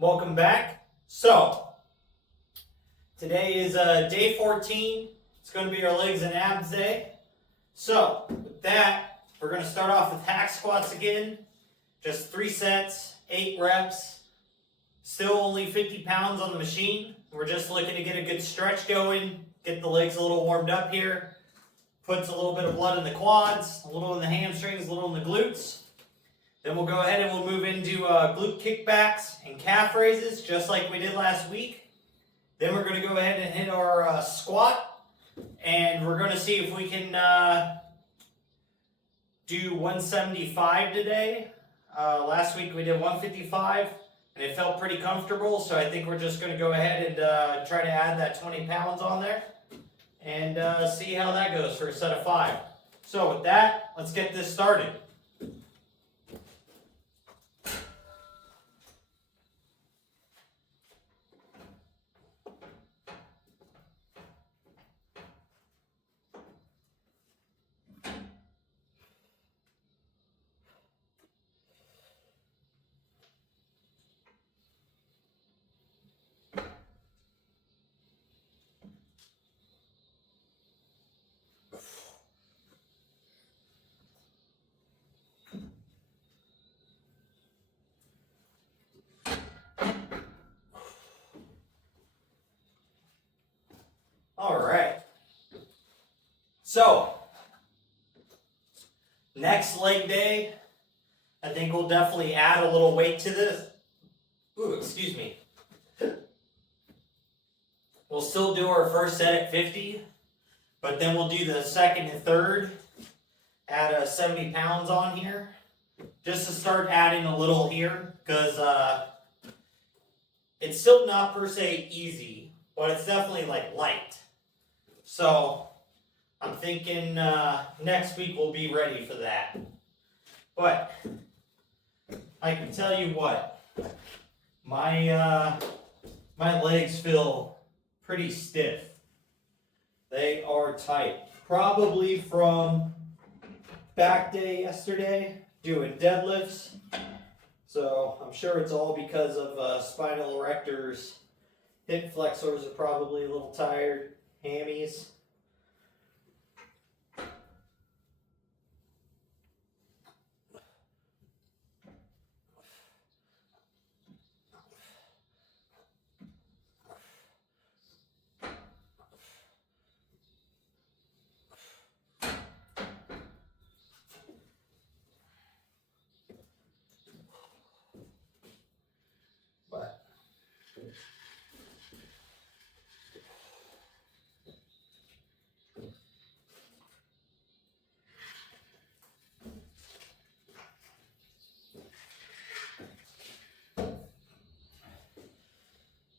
Welcome back. So, today is day 14. It's going to be our legs and abs day. So, with that, we're going to start off with hack squats again. Just 3 sets, 8 reps. Still only 50 pounds on the machine. We're just looking to get a good stretch going, get the legs a little warmed up here. Puts a little bit of blood in the quads, a little in the hamstrings, a little in the glutes. Then we'll go ahead and we'll move into glute kickbacks and calf raises, just like we did last week. Then we're going to go ahead and hit our squat, and we're going to see if we can do 175 today. Last week we did 155, and it felt pretty comfortable, so I think we're just going to go ahead and try to add that 20 pounds on there and see how that goes for a set of 5. So with that, let's get this started. All right. So, next leg day, I think we'll definitely add a little weight to this. Ooh, excuse me. We'll still do our first set at 50, but then we'll do the second and third, add 70 pounds on here, just to start adding a little here, because it's still not per se easy, but it's definitely like light. So, I'm thinking next week we'll be ready for that. But, I can tell you what, my legs feel pretty stiff. They are tight. Probably from back day yesterday, doing deadlifts. So, I'm sure it's all because of spinal erectors. Hip flexors are probably a little tired. Hammies. But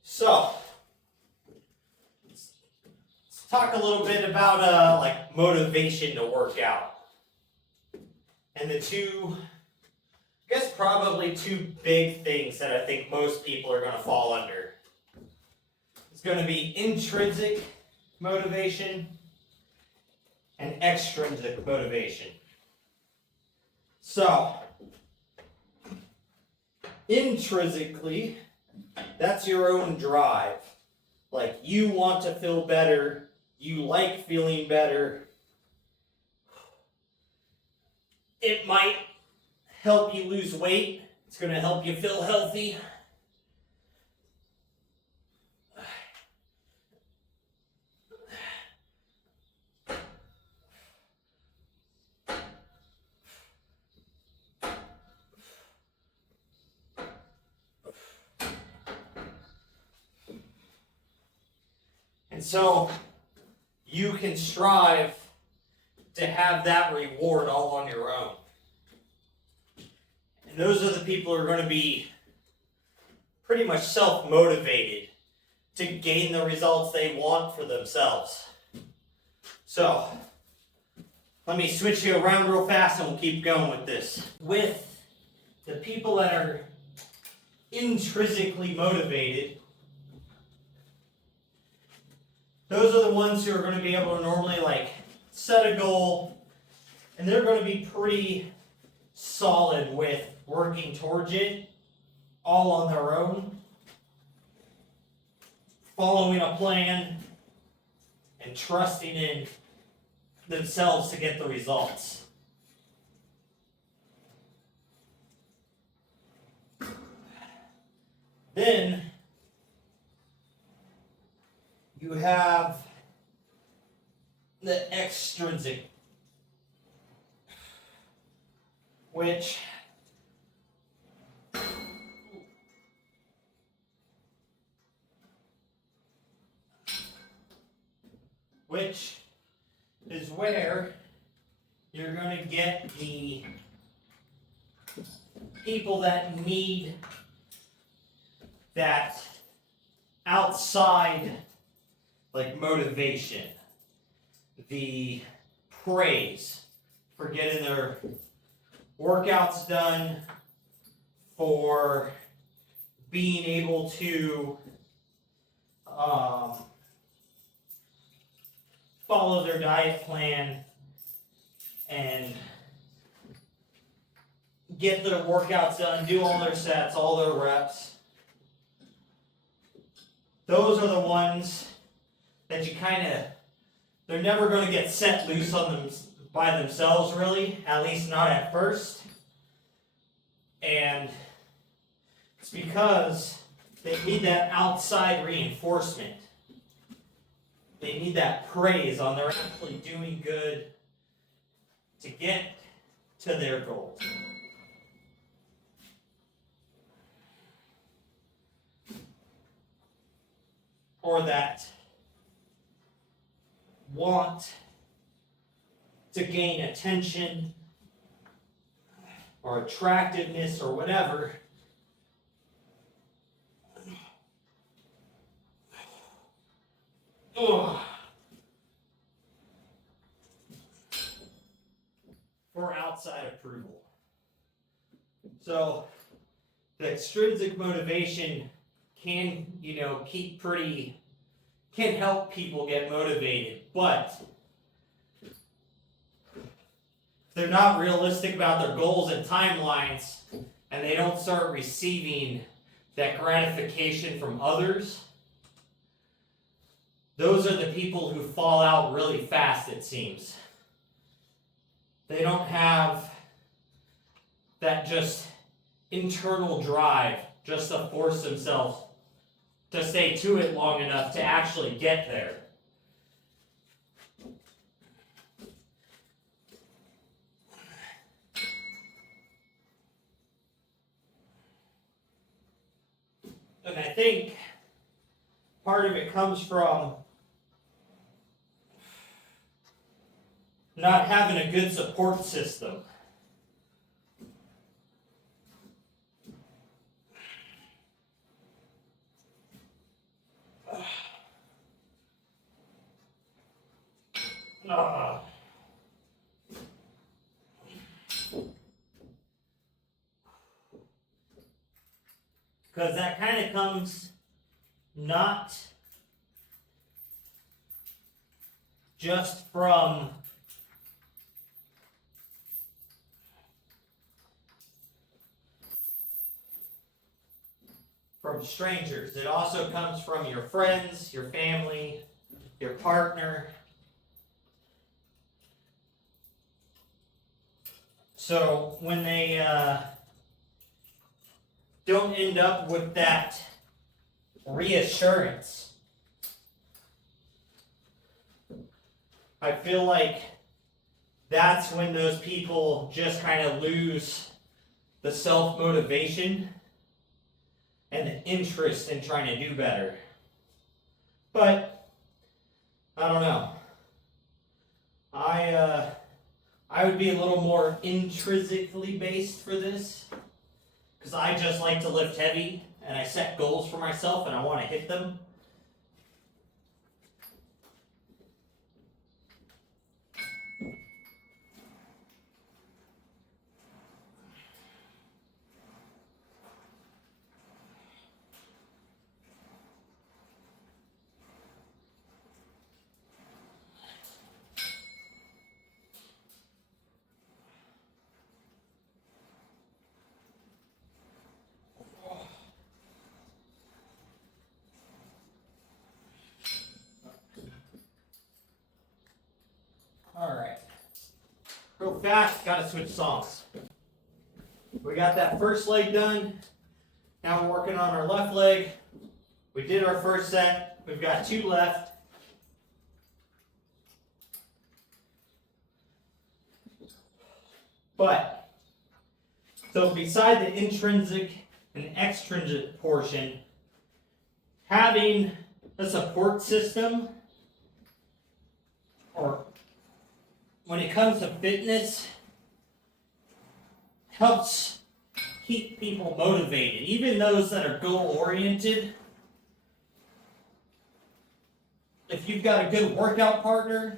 so, let's talk a little bit about like motivation to work out. And the two, I guess probably 2 big things that I think most people are going to fall under. It's going to be intrinsic motivation and extrinsic motivation. So, intrinsically, that's your own drive. Like, you want to feel better, you like feeling better. It might help you lose weight, it's going to help you feel healthy. And so, you can strive to have that reward all on your own. And those are the people who are going to be pretty much self-motivated to gain the results they want for themselves. So, let me switch you around real fast and we'll keep going with this. With the people that are intrinsically motivated, those are the ones who are going to be able to normally like set a goal, and they're going to be pretty solid with working towards it all on their own. following a plan and trusting in themselves to get the results. Then you have the extrinsic, which is where you're going to get the people that need that outside, like, motivation, the praise for getting their workouts done, for being able to follow their diet plan and get their workouts done, do all their sets, all their reps. Those are the ones that you they're never going to get set loose on them by themselves, really, at least not at first. And it's because they need that outside reinforcement. They need that praise on they're actually doing good to get to their goals. Or that want to gain attention or attractiveness or whatever. For outside approval. So the extrinsic motivation can, can help people get motivated, but if they're not realistic about their goals and timelines, and they don't start receiving that gratification from others, those are the people who fall out really fast, it seems. They don't have that just internal drive just to force themselves to stay to it long enough to actually get there. And I think part of it comes from not having a good support system. Because that kind of comes not just from strangers. It also comes from your friends, your family, your partner. So when they don't end up with that reassurance, I feel like that's when those people just kind of lose the self-motivation and the interest in trying to do better. But I don't know. I would be a little more intrinsically based for this, because I just like to lift heavy and I set goals for myself and I want to hit them. super fast, gotta switch songs. We got that first leg done. Now we're working on our left leg. We did our first set. We've got 2 left. But, so beside the intrinsic and extrinsic portion, having a support system, or when it comes to fitness, helps keep people motivated, even those that are goal-oriented. If you've got a good workout partner,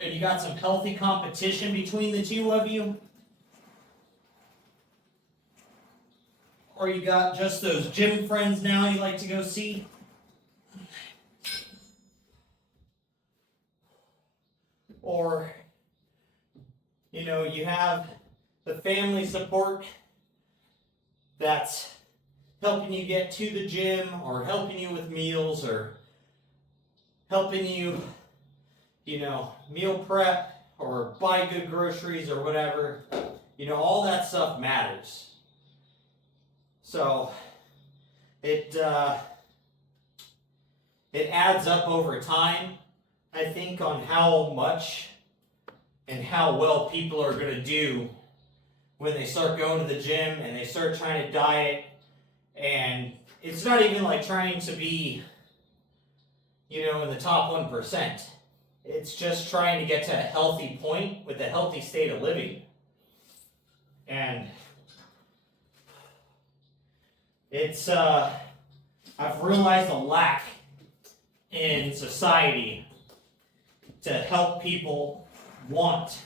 and you got some healthy competition between the two of you, or you got just those gym friends now you like to go see, or you have the family support that's helping you get to the gym, or helping you with meals, or helping you, meal prep, or buy good groceries, or whatever. All that stuff matters. So it adds up over time, I think, on how much and how well people are going to do when they start going to the gym and they start trying to diet. And it's not even like trying to be, in the top 1%. It's just trying to get to a healthy point with a healthy state of living. And it's, I've realized a lack in society to help people want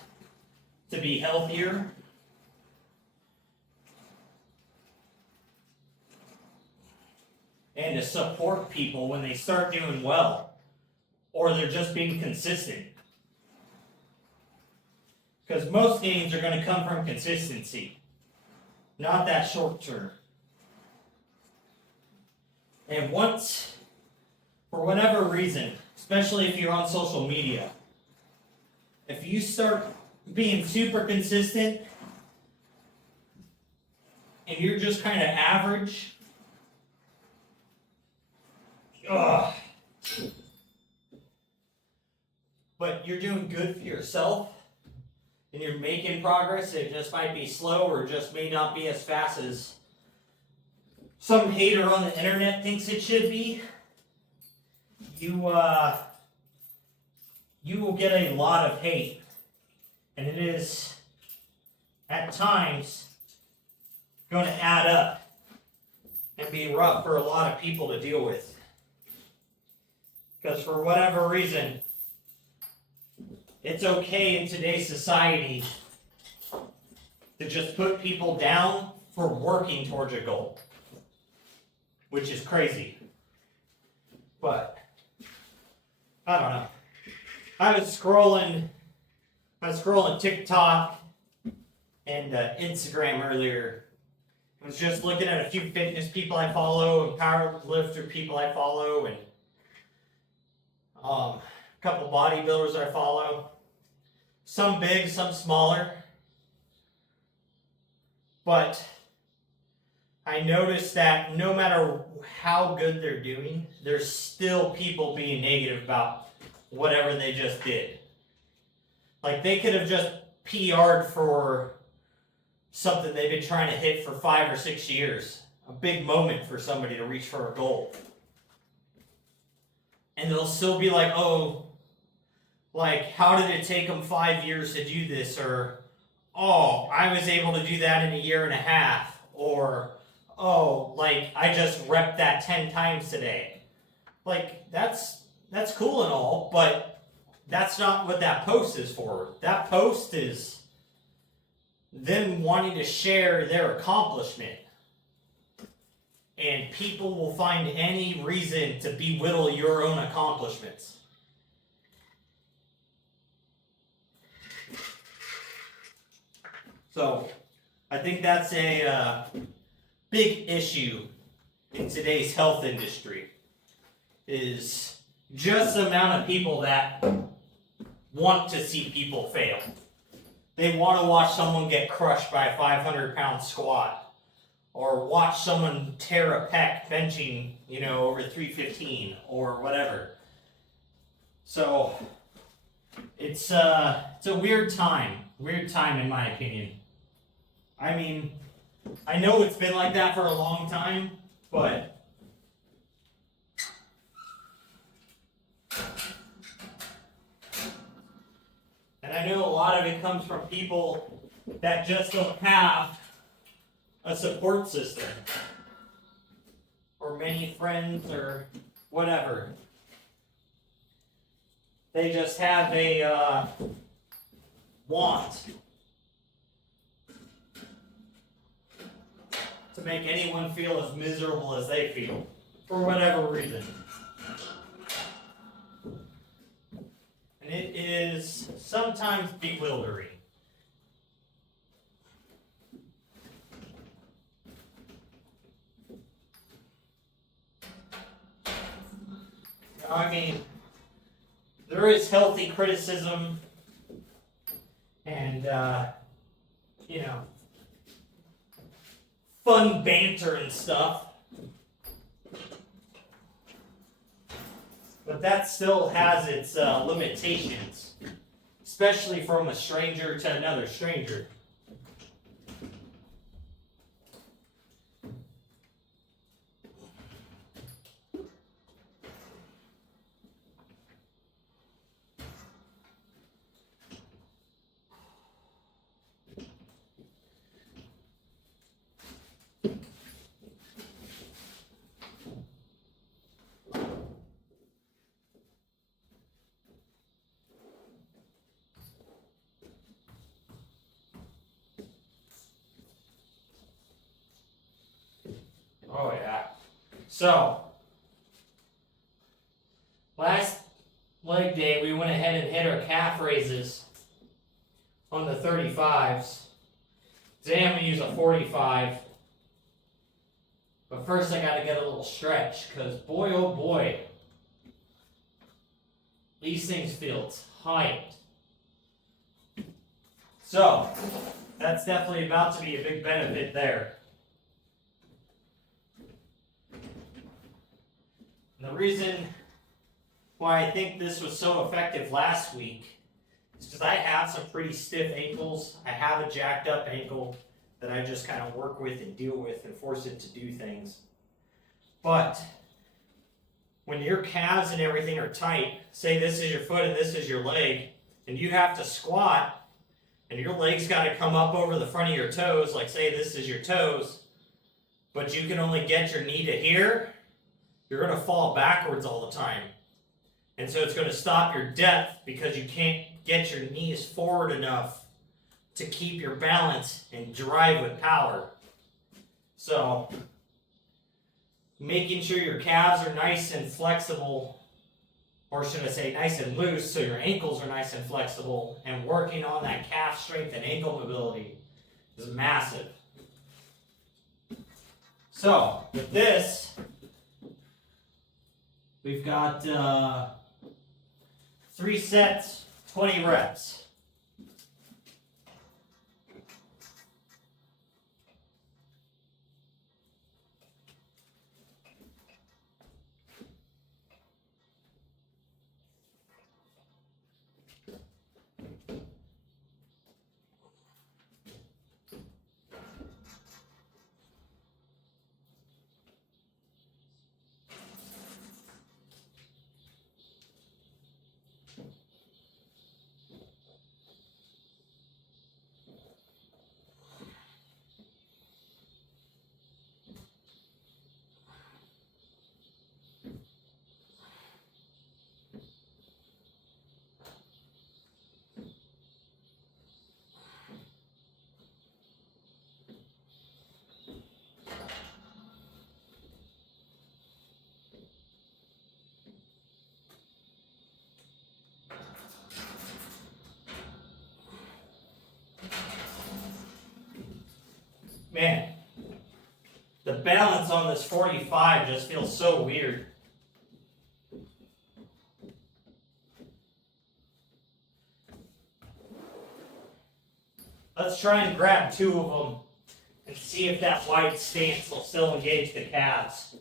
to be healthier. And to support people when they start doing well, or they're just being consistent. Because most gains are going to come from consistency, not that short term. And once, for whatever reason, especially if you're on social media, if you start being super consistent and you're just kind of average, but you're doing good for yourself and you're making progress, it just might be slow or just may not be as fast as some hater on the internet thinks it should be, you will get a lot of hate. And it is, at times, going to add up and be rough for a lot of people to deal with. Because for whatever reason, it's okay in today's society to just put people down for working towards a goal, which is crazy. But I don't know. I was scrolling TikTok and Instagram earlier. I was just looking at a few fitness people I follow and powerlifter people I follow, and a couple bodybuilders I follow. Some big, some smaller. But I noticed that no matter how good they're doing, there's still people being negative about whatever they just did. Like, they could have just PR'd for something they've been trying to hit for 5 or 6 years. A big moment for somebody to reach for a goal. And they'll still be like, oh, like, how did it take them 5 years to do this? Or, oh, I was able to do that in a year and a half. Or, oh, like, I just repped that 10 times today. Like, that's cool and all, but that's not what that post is for. That post is them wanting to share their accomplishment. And people will find any reason to belittle your own accomplishments. So, I think that's a big issue in today's health industry, is just the amount of people that want to see people fail. they want to watch someone get crushed by a 500-pound squat, or watch someone tear a pec benching, over 315 or whatever. So it's a weird time in my opinion. I mean, I know it's been like that for a long time, but and I know a lot of it comes from people that just don't have a support system, or many friends, or whatever. They just have a want to make anyone feel as miserable as they feel, for whatever reason. And it is sometimes bewildering. I mean, there is healthy criticism and, fun banter and stuff. But that still has its limitations, especially from a stranger to another stranger. Oh yeah. So, last leg day we went ahead and hit our calf raises on the 35s. Today I'm going to use a 45. But first I got to get a little stretch, because boy oh boy, these things feel tight. So, that's definitely about to be a big benefit there. And the reason why I think this was so effective last week is because I have some pretty stiff ankles. I have a jacked up ankle that I just kind of work with and deal with and force it to do things. But when your calves and everything are tight, say this is your foot and this is your leg, and you have to squat, and your leg's got to come up over the front of your toes, like say this is your toes, but you can only get your knee to here, you're going to fall backwards all the time. And so it's going to stop your depth because you can't get your knees forward enough to keep your balance and drive with power. So, making sure your calves are nice and flexible, or should I say nice and loose, so your ankles are nice and flexible, and working on that calf strength and ankle mobility is massive. So, with this, we've got 3 sets, 20 reps. Man, the balance on this 45 just feels so weird. Let's try and grab 2 of them and see if that wide stance will still engage the calves.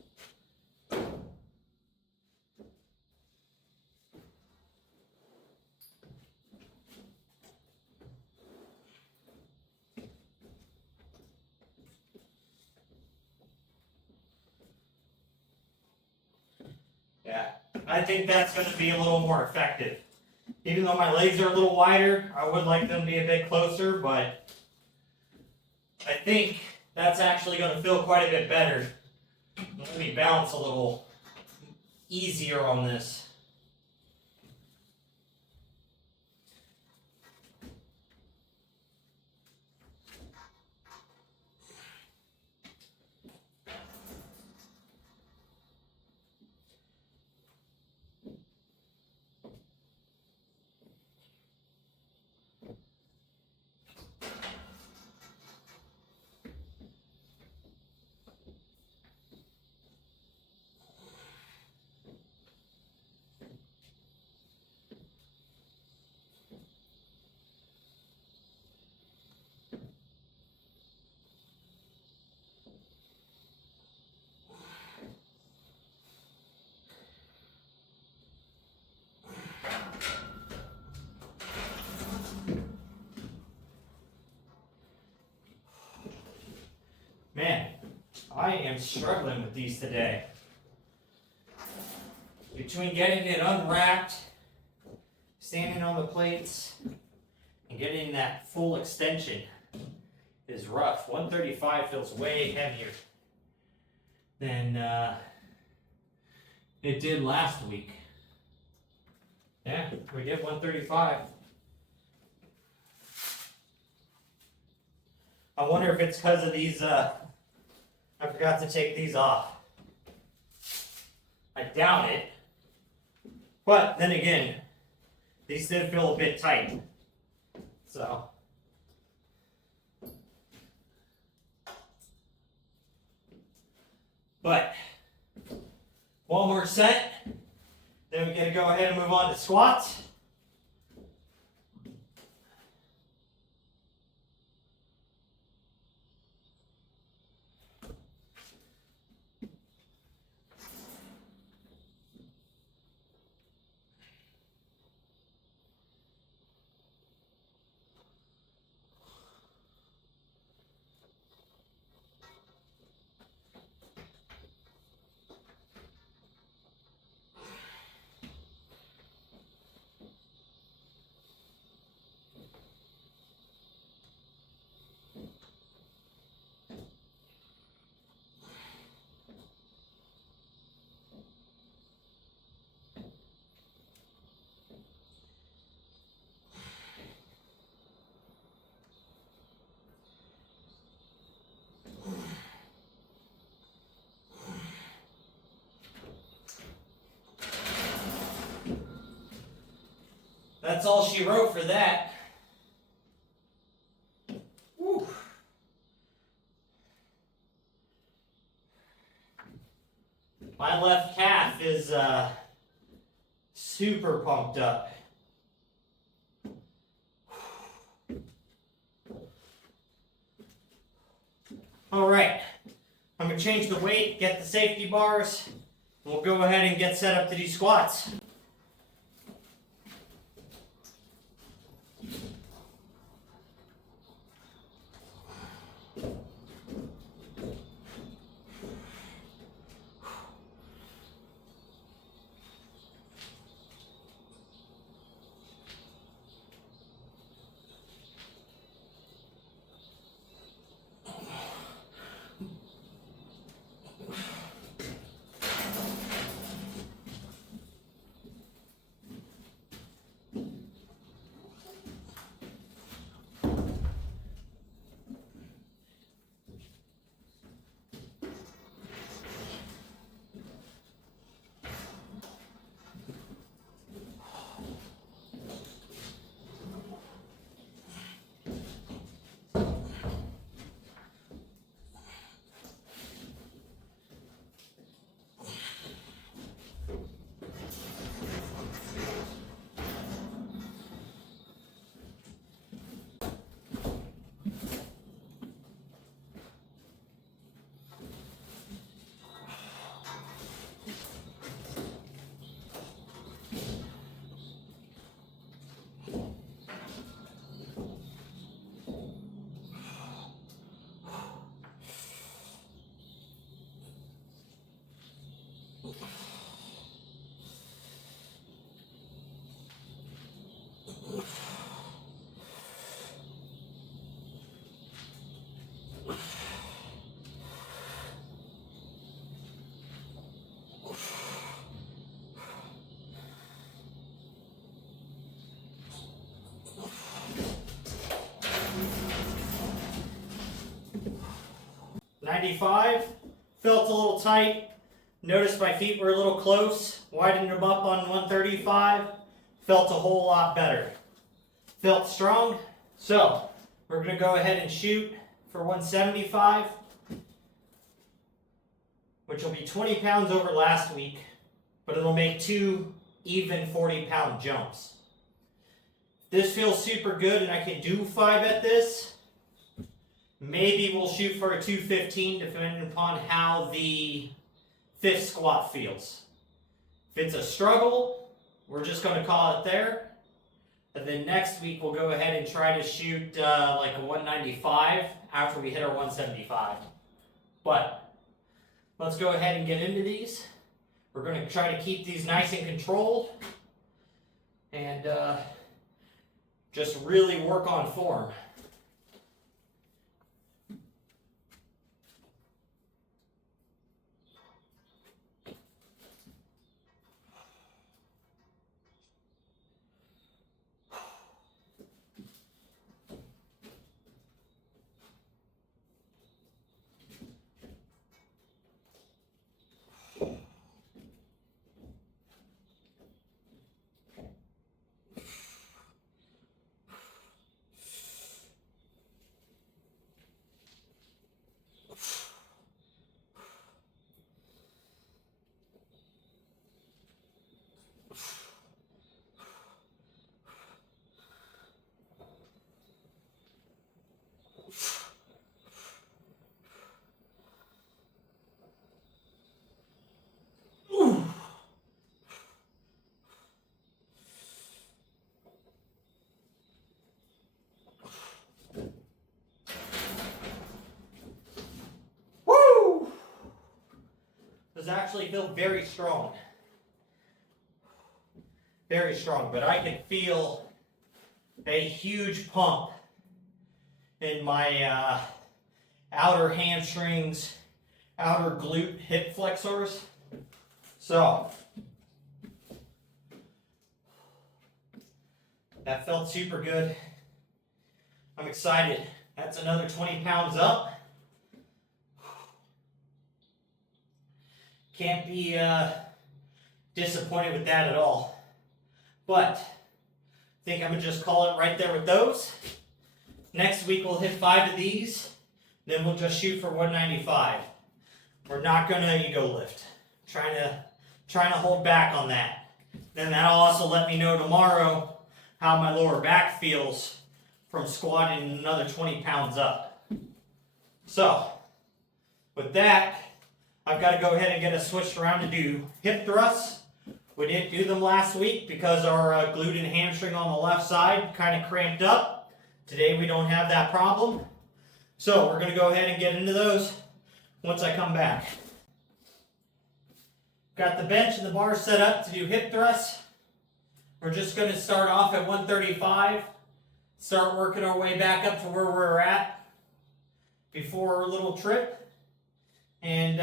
Yeah, I think that's going to be a little more effective. Even though my legs are a little wider, I would like them to be a bit closer, but I think that's actually going to feel quite a bit better. Let me bounce a little easier on this. Man, I am struggling with these today. Between getting it unwrapped, standing on the plates, and getting that full extension is rough. 135 feels way heavier than it did last week. Yeah, we did 135. I wonder if it's because of these, I forgot to take these off. I doubt it. But then again, these did feel a bit tight. So. But, one more set. Then we gotta go ahead and move on to squats. That's all she wrote for that. Whew. My left calf is super pumped up. All right, I'm gonna change the weight, get the safety bars, and we'll go ahead and get set up to do squats. 95. Felt a little tight. Noticed my feet were a little close. Widened them up on 135. Felt a whole lot better. Felt strong. So we're going to go ahead and shoot for 175, which will be 20 pounds over last week, but it'll make 2 even 40-pound jumps. This feels super good and I can do 5 at this. Maybe we'll shoot for a 215 depending upon how the 5th squat feels. If it's a struggle, we're just going to call it there. And then next week we'll go ahead and try to shoot like a 195 after we hit our 175. But let's go ahead and get into these. We're going to try to keep these nice and controlled and just really work on form. Actually feel very strong. Very strong, but I can feel a huge pump in my outer hamstrings, outer glute hip flexors. So, that felt super good. I'm excited. That's another 20 pounds up. Can't be disappointed with that at all. But I think I'm going to just call it right there with those. Next week we'll hit 5 of these. Then we'll just shoot for 195. We're not going to ego lift. Trying to hold back on that. Then that'll also let me know tomorrow how my lower back feels from squatting another 20 pounds up. So, with that, I've got to go ahead and get us switched around to do hip thrusts. We didn't do them last week because our glute and hamstring on the left side kind of cramped up. Today we don't have that problem. So we're going to go ahead and get into those once I come back. Got the bench and the bar set up to do hip thrusts. We're just going to start off at 135. Start working our way back up to where we're at before our little trip. And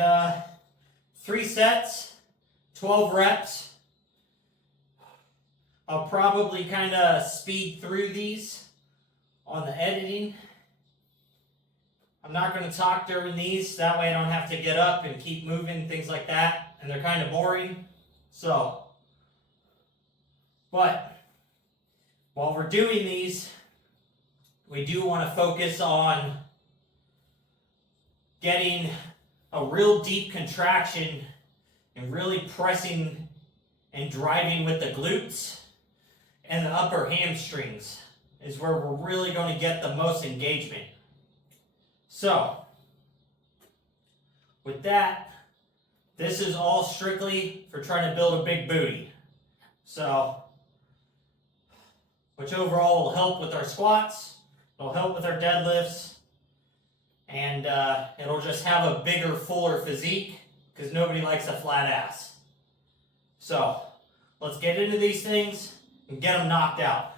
3 sets, 12 reps. I'll probably kind of speed through these on the editing. I'm not going to talk during these, that way I don't have to get up and keep moving, things like that. And they're kind of boring. So, but while we're doing these, we do want to focus on getting a real deep contraction and really pressing and driving with the glutes and the upper hamstrings is where we're really going to get the most engagement. So, with that, this is all strictly for trying to build a big booty. So, which overall will help with our squats, it'll help with our deadlifts, and it'll just have a bigger, fuller physique because nobody likes a flat ass. So, let's get into these things and get them knocked out.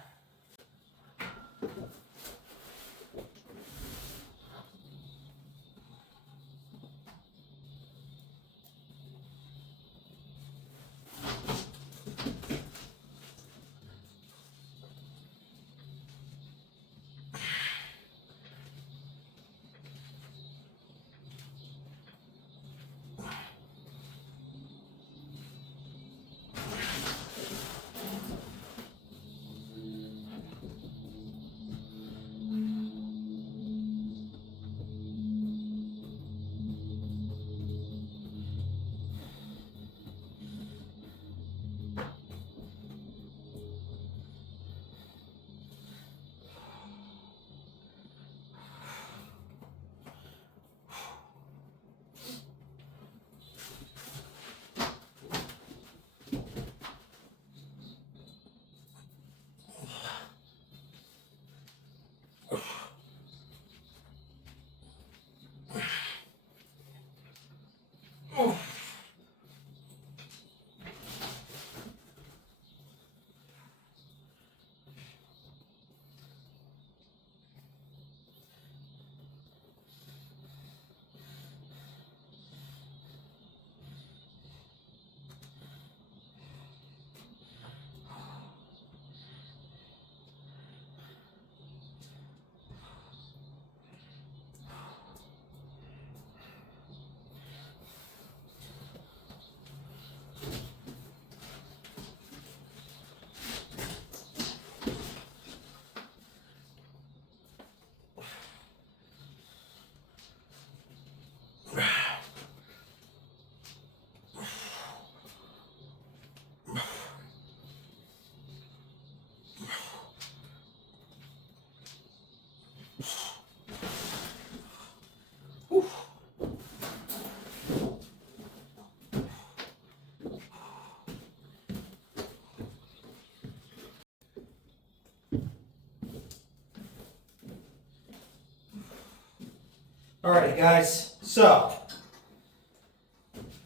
Alright guys, so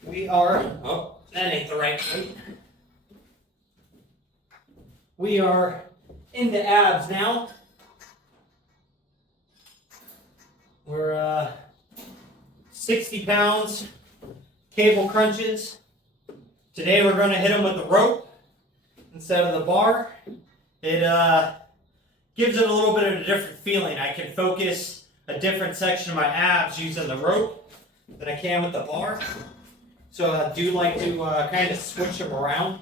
we are, oh, that ain't the right weight. We are into abs now. We're 60 pounds, cable crunches. Today we're going to hit them with the rope instead of the bar. It gives it a little bit of a different feeling. I can focus a different section of my abs using the rope than I can with the bar. So I do like to kind of switch them around.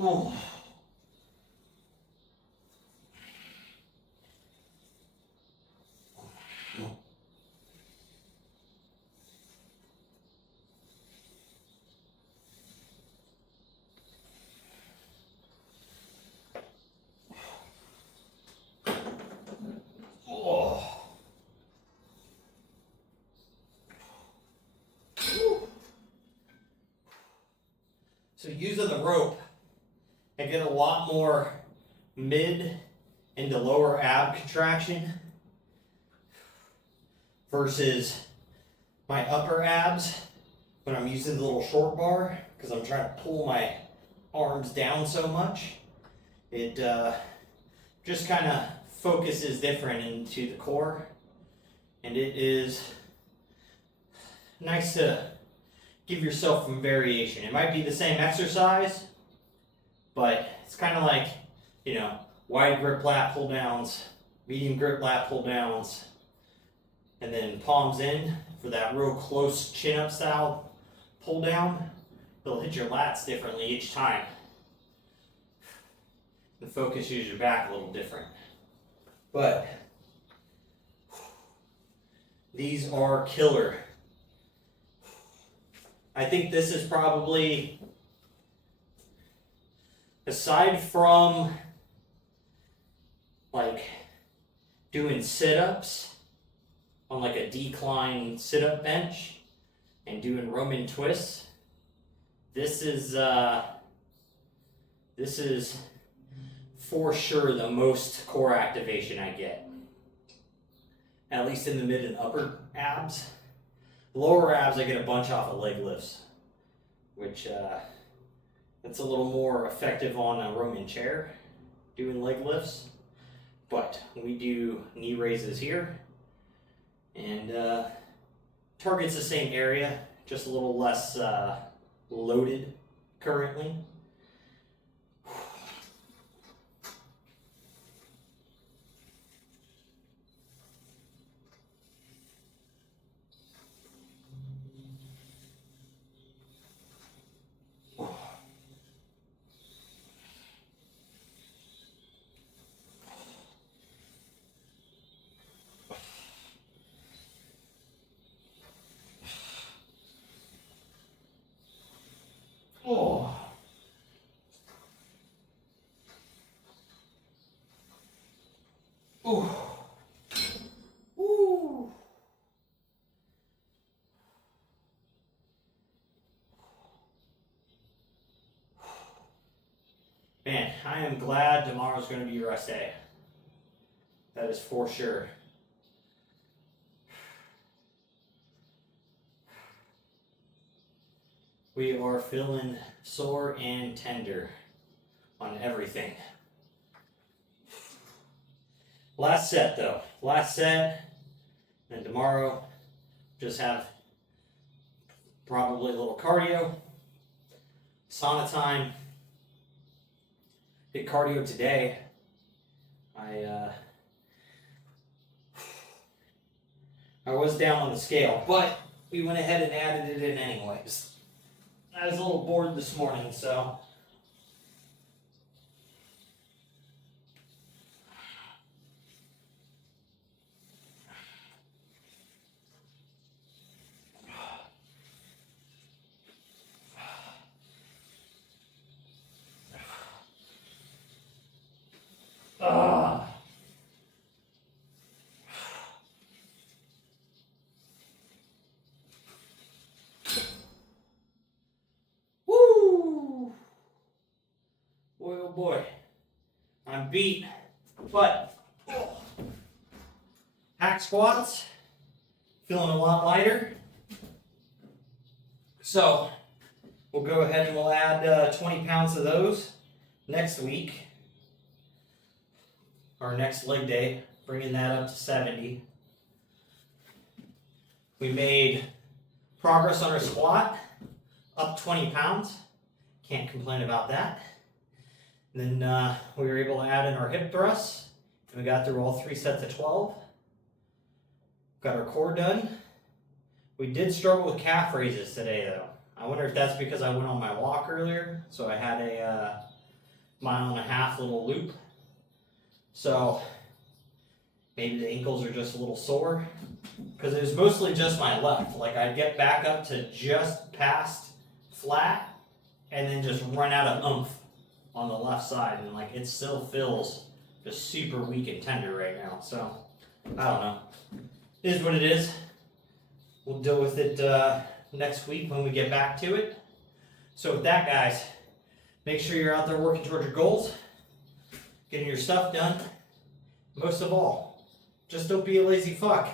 Oh. So using the rope, I get a lot more mid into lower ab contraction versus my upper abs when I'm using the little short bar, because I'm trying to pull my arms down so much. It just kind of focuses different into the core, and it is nice to give yourself some variation. It might be the same exercise, but it's kind of like, you know, wide grip lat pull downs, medium grip lat pull downs, and then palms in for that real close chin up style pull down. It'll hit your lats differently each time. The focus uses your back a little different. But these are killer. I think this is probably, aside from like doing sit-ups on like a decline sit-up bench and doing Roman twists, this is for sure the most core activation I get, at least in the mid and upper abs. Lower abs I get a bunch off of leg lifts, which that's a little more effective on a Roman chair, doing leg lifts. But we do knee raises here, and targets the same area, just a little less loaded currently. Oh. Oh. Ooh. Man, I am glad tomorrow's going to be rest day. That is for sure. We are feeling sore and tender on everything. Last set though. Last set. And tomorrow, just have probably a little cardio. Sauna time. Did cardio today. I was down on the scale, but we went ahead and added it in anyways. I was a little bored this morning, so. I'm beat. But hack squats, feeling a lot lighter. So we'll go ahead and we'll add 20 pounds of those next week, our next leg day, bringing that up to 70. We made progress on our squat, up 20 pounds. Can't complain about that. And then we were able to add in our hip thrusts. And we got through all 3 sets of 12. Got our core done. We did struggle with calf raises today though. I wonder if that's because I went on my walk earlier. So I had a 1.5 mile little loop. So maybe the ankles are just a little sore. Because it was mostly just my left. Like I'd get back up to just past flat and then just run out of oomph on the left side. And like it still feels just super weak and tender right now. So I don't know. It is what it is. We'll deal with it next week when we get back to it. So with that, guys, make sure you're out there working towards your goals, getting your stuff done. Most of all, just don't be a lazy fuck.